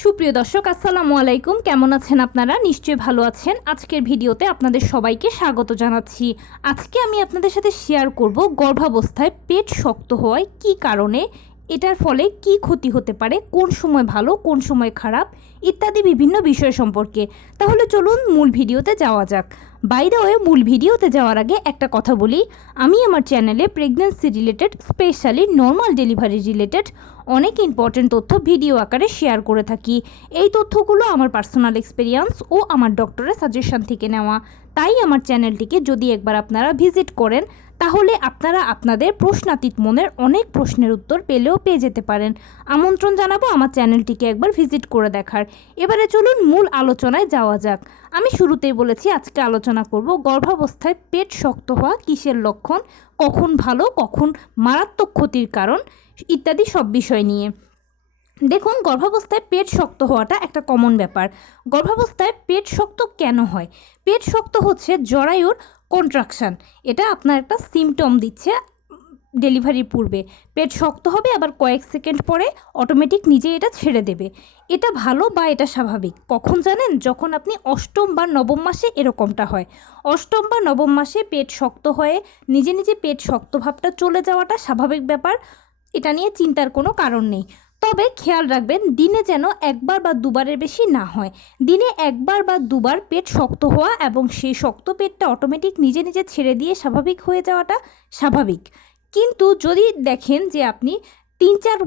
সুপ্রিয় দর্শক আসসালামু আলাইকুম, কেমন আছেন আপনারা? নিশ্চয়ই ভালো আছেন। আজকের ভিডিওতে আপনাদের সবাইকে স্বাগত জানাচ্ছি। আজকে আমি আপনাদের সাথে শেয়ার করব গর্ভাবস্থায় পেট শক্ত হওয়ায় কী কারণে, এটার ফলে কি ক্ষতি হতে পারে, কোন সময় ভালো কোন সময় খারাপ ইত্যাদি বিভিন্ন বিষয় সম্পর্কে। তাহলে চলুন মূল ভিডিওতে যাওয়া যাক। বাই দ্য ওয়ে, মূল ভিডিওতে যাওয়ার আগে একটা কথা বলি, আমি আমার চ্যানেলে pregnancy related, specially normal delivery related অনেক ইম্পর্টেন্ট তথ্য ভিডিও আকারে শেয়ার করে থাকি। এই তথ্যগুলো আমার পার্সোনাল এক্সপিরিয়েন্স ও আমার ডক্টরের সাজেশন থেকে নেওয়া। তাই আমার চ্যানেলটিকে যদি একবার আপনারা ভিজিট করেন তাহলে আপনারা আপনাদের প্রশ্নাতীত মনের অনেক প্রশ্নের উত্তর পেয়ে যেতে পারেন। আমন্ত্রণ জানাবো আমার চ্যানেলটিকে একবার ভিজিট করে দেখার। এবারে চলুন মূল আলোচনায় যাওয়া যাক। আমি শুরুতেই বলেছি আজকে আলোচনা করব গর্ভাবস্থায় পেট শক্ত হওয়া কিসের লক্ষণ, কখন ভালো কখন মারাত্মক ক্ষতির কারণ ইত্যাদি সব বিষয় নিয়ে। দেখুন, গর্ভাবস্থায় পেট শক্ত হওয়াটা একটা কমন ব্যাপার। গর্ভাবস্থায় পেট শক্ত কেন হয়? পেট শক্ত হচ্ছে জরায়ুর কন্ট্রাকশান। এটা আপনার একটা সিমটম দিচ্ছে ডেলিভারির পূর্বে। পেট শক্ত হবে, আবার কয়েক সেকেন্ড পরে অটোমেটিক নিজে এটা ছেড়ে দেবে। এটা ভালো বা এটা স্বাভাবিক কখন জানেন? যখন আপনি অষ্টম বা নবম মাসে এরকমটা হয়। অষ্টম বা নবম মাসে পেট শক্ত হয়ে নিজে নিজে পেট শক্ত ভাবটা চলে যাওয়াটা স্বাভাবিক ব্যাপার, এটা নিয়ে চিন্তার কোনো কারণ নেই। তবে খেয়াল রাখবেন দিনে যেন একবার বা দুবারের বেশি না হয়। দিনে একবার বা দুবার পেট শক্ত হওয়া এবং সেই শক্ত পেটটা অটোমেটিক নিজে নিজে ছেড়ে দিয়ে স্বাভাবিক হয়ে যাওয়াটা স্বাভাবিক। কিন্তু যদি দেখেন যে আপনি 3-4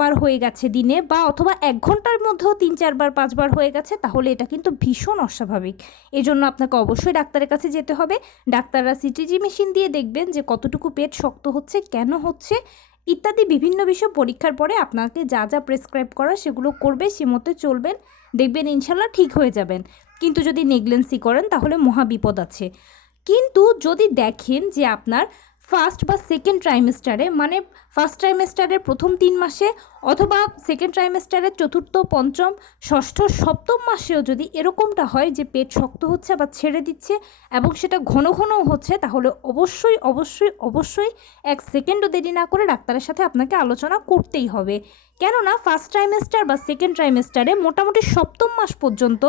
বার হয়ে গেছে দিনে, বা অথবা 1 ঘন্টার মধ্যেও 3-4 বার 5 বার হয়ে গেছে, তাহলে এটা কিন্তু ভীষণ অস্বাভাবিক। এজন্য আপনাকে অবশ্যই ডাক্তারের কাছে যেতে হবে। ডাক্তাররা সিটিজি মেশিন দিয়ে দেখবেন যে কতটুকু পেট শক্ত হচ্ছে, কেন হচ্ছে ইত্যাদি বিভিন্ন বিষয় পরীক্ষার পরে আপনাকে যা যা প্রেসক্রাইব করা সেগুলো করবে, সে মতো চলবেন, দেখবেন ইনশাল্লাহ ঠিক হয়ে যাবেন। কিন্তু যদি নেগলেন্সি করেন তাহলে মহা বিপদ আছে। কিন্তু যদি দেখেন যে আপনার ফার্স্ট বা সেকেন্ড ট্রাইমেস্টারে, মানে ফার্স্ট ট্রাইমেস্টারের প্রথম 3 মাসে অথবা সেকেন্ড ট্রাইমেস্টারের চতুর্থ, পঞ্চম, ষষ্ঠ, সপ্তম মাসেও যদি এরকমটা হয় যে পেট শক্ত হচ্ছে আবার ছেড়ে দিচ্ছে এবং সেটা ঘন ঘনও হচ্ছে, তাহলে অবশ্যই অবশ্যই অবশ্যই 1 সেকেন্ডও দেরি না করে ডাক্তারের সাথে আপনাকে আলোচনা করতেই হবে। কেননা ফার্স্ট ট্রাইমেস্টার বা সেকেন্ড ট্রাইমেস্টারে মোটামুটি সপ্তম মাস পর্যন্ত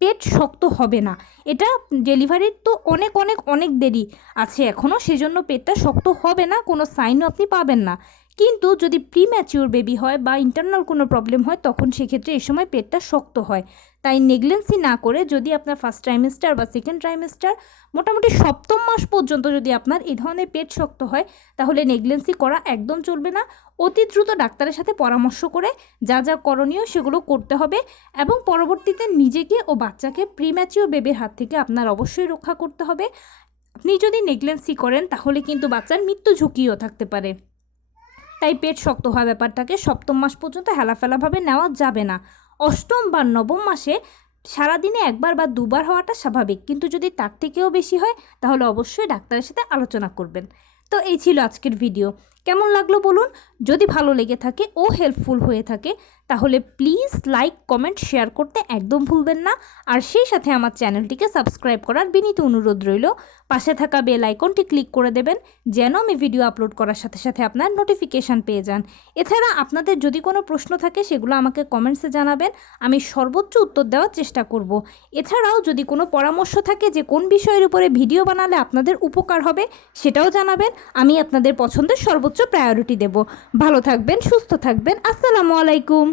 পেট শক্ত হবে না। এটা ডেলিভারির তো অনেক অনেক অনেক দেরি আছে এখনও, সেজন্য পেটটা শক্ত হবে না, কোনো সাইনও আপনি পাবেন না। কিন্তু যদি প্রিম্যাচিওর বেবি হয় বা ইন্টারনাল কোনো প্রবলেম হয় তখন সেক্ষেত্রে এই সময় পেটটা শক্ত হয়। তাই নেগলেন্সি না করে যদি আপনার ফার্স্ট ট্রাইমেস্টার বা সেকেন্ড ট্রাইমেস্টার মোটামুটি সপ্তম মাস পর্যন্ত যদি আপনার এই ধরনের পেট শক্ত হয়, তাহলে নেগলেন্সি করা একদম চলবে না। অতি দ্রুত ডাক্তারের সাথে পরামর্শ করে যা যা করণীয় সেগুলো করতে হবে এবং পরবর্তীতে নিজেকে ও বাচ্চাকে প্রিম্যাচিওর বেবির হাত থেকে আপনার অবশ্যই রক্ষা করতে হবে। আপনি যদি নেগলেন্সি করেন তাহলে কিন্তু বাচ্চার মৃত্যু ঝুঁকিও থাকতে পারে। তাই পেট শক্ত হওয়া ব্যাপারটাকে সপ্তম মাস পর্যন্ত হেলাফেলাভাবে নেওয়া যাবে না। অষ্টম বা নবম মাসে সারাদিনে 1 বার বা 2 বার হওয়াটা স্বাভাবিক, কিন্তু যদি তার থেকেও বেশি হয় তাহলে অবশ্যই ডাক্তারের সাথে আলোচনা করবেন। তো এই ছিল আজকের ভিডিও। কেমন লাগলো বলুন? যদি ভালো লেগে থাকে ও হেল্পফুল হয়ে থাকে তাহলে প্লিজ লাইক, কমেন্ট, শেয়ার করতে একদম ভুলবেন না। আর সেই সাথে আমার চ্যানেলটিকে সাবস্ক্রাইব করার বিনীত অনুরোধ রইল। পাশে থাকা বেল আইকনটি ক্লিক করে দেবেন যেন আমি ভিডিও আপলোড করার সাথে সাথে আপনার নোটিফিকেশান পেয়ে যান। এছাড়া আপনাদের যদি কোনো প্রশ্ন থাকে সেগুলো আমাকে কমেন্টসে জানাবেন, আমি সর্বোচ্চ উত্তর দেওয়ার চেষ্টা করব। এছাড়াও যদি কোনো পরামর্শ থাকে যে কোন বিষয়ের উপরে ভিডিও বানালে আপনাদের উপকার হবে সেটাও জানাবেন, আমি আপনাদের পছন্দের সর্বোচ্চ প্রায়োরিটি দেব। ভালো থাকবেন, সুস্থ থাকবেন। আসসালামু আলাইকুম।